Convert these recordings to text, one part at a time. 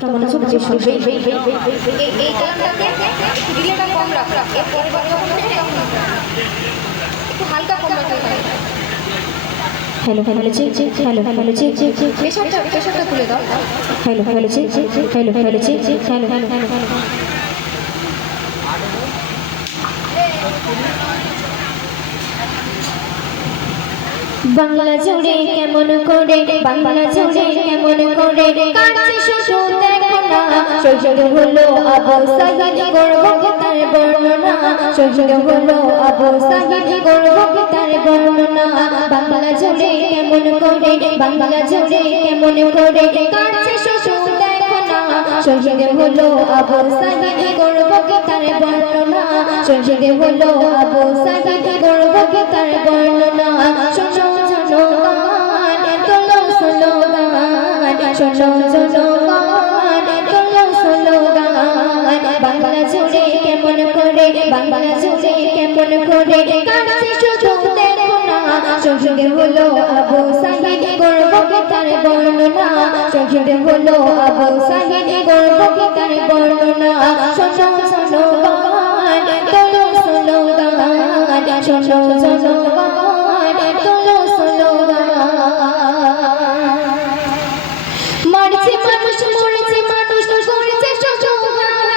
কেমন আছো বুঝে শুনবে এই গানটাকে রিলেটা কম রাখা, এর পরে যখন একটু হালকা কম রাখা। Hello hello check check hello hello check check check প্রেশারটা তুলে দাও। Hello hello check check hello hello check check hello hello hello hello Bangla জুড়ে কেমন করে বাংলা জুড়ে কেমন করে কাছে শুধু দেখো না শহীদ হলো আবু সাঈদ গর্ব তার বর্ণনা শহীদ হলো আবু সাঈদ গর্ব তার বর্ণনা বাংলা জুড়ে কেমন করে বাংলা জুড়ে কেমন করে কাছে শুধু দেখো না শহীদ হলো আবু সাঈদ গর্ব তার বর্ণনা শহীদ হলো আবু সাঈদ গর্ব তার বর্ণনা বাংলা জুড়ে কেমন করে বাংলা জুড়ে কেমন করে কাছে শুধু দেখো না শহীদ হলো আবু সাঈদ গর্ব তার বর্ণনা শহীদ হলো আবু সাঈদ গর্ব তার বর্ণনা শোনো শোনো গান তোলো শোনো গান শোনো শোনো গান তোলো শোনো গান মারছে মানুষ মরেছে মানুষ করেছে শোষণকার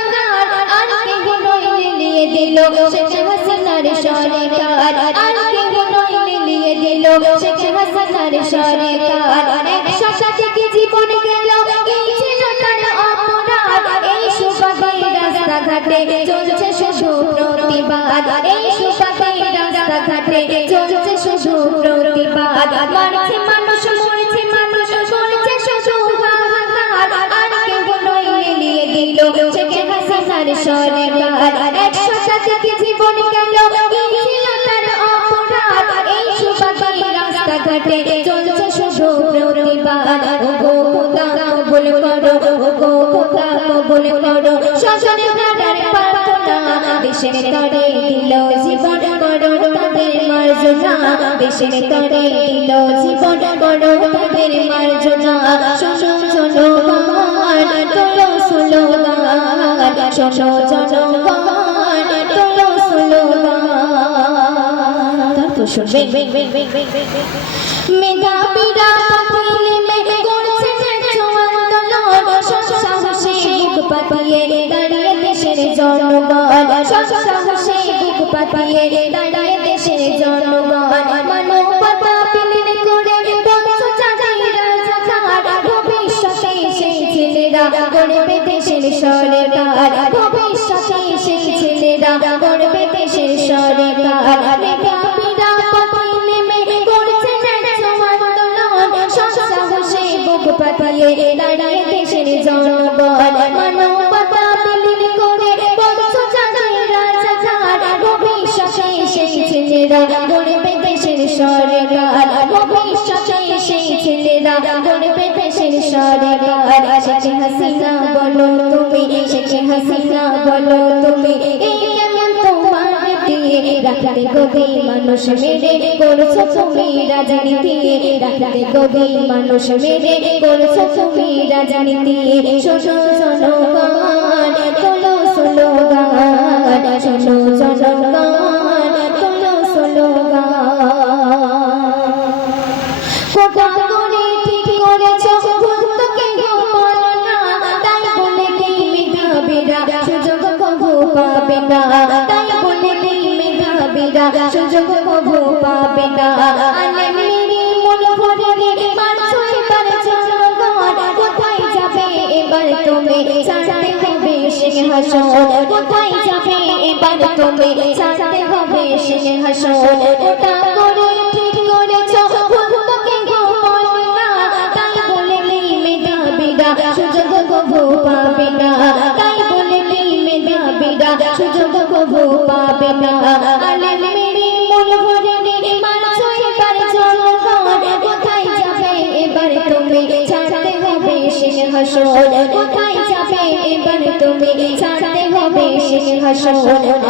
আর কেহ নইলে নিয়ে দিল শেখ হাসিনার সরকার আর কেহ নইলে নিয়ে দিল শেখ হাসিনার সরকার 100 থেকে জীবন গেল এই ছিল তার অপরাধ এই সুবাদে রাস্তাঘাটে চলছে শুধু প্রতিবাদ এই সুবাদে রাস্তাঘাটে চলছে শুধু প্রতিবাদ মারছে মানুষ মরেছে মানুষ করেছে শোষণকার আর কেহ নইলে নিয়ে দিল শেখ হাসিনার সরকার 100 থেকে জীবন গেল এই ছিল তার অপরাধ এই সুবাদে রাস্তাঘাটে চলছে শুধু প্রতিবাদ ও গো খোদা কবুল করো ও গো খোদা কবুল করো শাসন প্রাণের প্রার্থনা দেশের তরে দিল জীবন করো তাদের মার্জনা দেশের তরে দিল জীবন করো তাদের মার্জনা শোনো শোনো গান তোলো শোনো গান শোনো শোনো গান তোলো শোনো গান তারপর শুনবে মেধাবীরা পাতিলে মেঘ করছে আন্দোলন সাহসে বুক পাতিয়ে দাঁড়িয়ে দেশের জনগণ সাহসে বুক পাতিয়ে দাঁড়িয়ে দেশের জনগণ মানবতা বিলীন করে বংশ চাঁদাই রাজাকার ভবিষ্যতে সেই ছেলেরা গড়বে দেশের সরকার ভবিষ্যতে সেই ছেলেরা গড়বে দেশের সরকার মেধাবীরা পাতিলে মেঘ করছে আন্দোলন সাহসে বুক পাতিয়ে দাঁড়িয়ে দেশের জনগণ মানবতা বিলীন করে বংশ চাঁদাই রাজাকার ভবিষ্যতে সেই ছেলেরা গড়বে দেশের সরকার ভবিষ্যতে সেই ছেলেরা গড়বে দেশের সরকার শেখ হাসিনা বলো তুমি শেখ হাসিনা বলো তুমি এই কেমন তোমার দিয়ে রাখতে গদি মানুষ মেরে করছো তুমি রাজনীতি রাখতে গদি মানুষ মেরে করছো তুমি রাজনীতি শোনো শোনো গান তোলো শোনো গান শোনো শোনো গান তোলো শোনো গান কোটা করে ঠিক করেছো ভুল তো কেউ বলো না তাই বলে কি মেধাবীরা সুযোগ কবু পাবে না তাই বলে কি মেধাবীরা সুযোগ কবু পাবে না আলেমেরি মন ভরে মারছো এবার জনগণ কোথায় যাবে এবার তুমি ছাড়তে হবে সিংহাসন কোথায় যাবে এবার তুমি ছাড়তে হবে সিংহাসন ওটা করে ঠিক করেছো ভুল তো কেউ বলে না তাই বলে কি মেধাবীরা সুযোগ কবু পাবে না তাই বলে কি মেধাবীরা সুযোগ কবু পাবে না আলেমেরি মন ভরে মারছো এবার জনগণ কোথায় যাবে এবার তুমি ছাড়তে হবে সিংহাসন কোথায় যাবে এবার তুমি ছাড়তে হবে সিংহাসন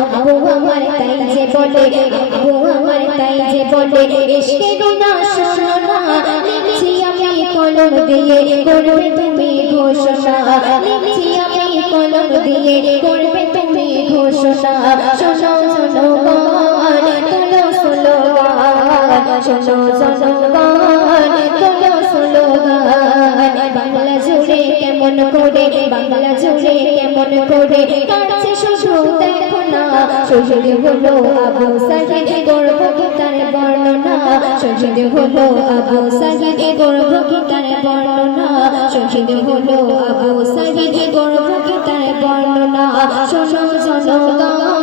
আব্বু আমার তাই যে বলে আব্বু আমার তাই যে বলে এসে না শোনো না লিখছি আমি কলম দিয়ে করবে তুমি ঘোষণা লিখছি আমি কলম দিয়ে করবে তুমি ঘোষণা শোনো শোনো গান তোলো স্লোগান শোনো শোনো গান তোলো স্লোগান বাংলা জুড়ে কেমন করে বাংলা জুড়ে কেমন করে কাটছে শুধু দেখো না শহীদ হলো আবু সাঈদ গর্ব কি তার বর্ণনা শহীদ হলো আবু সাঈদ গর্ব কি তার বর্ণনা শহীদ হলো আবু সাঈদ গর্ব কি তার বর্ণনা শোনো শোনো গান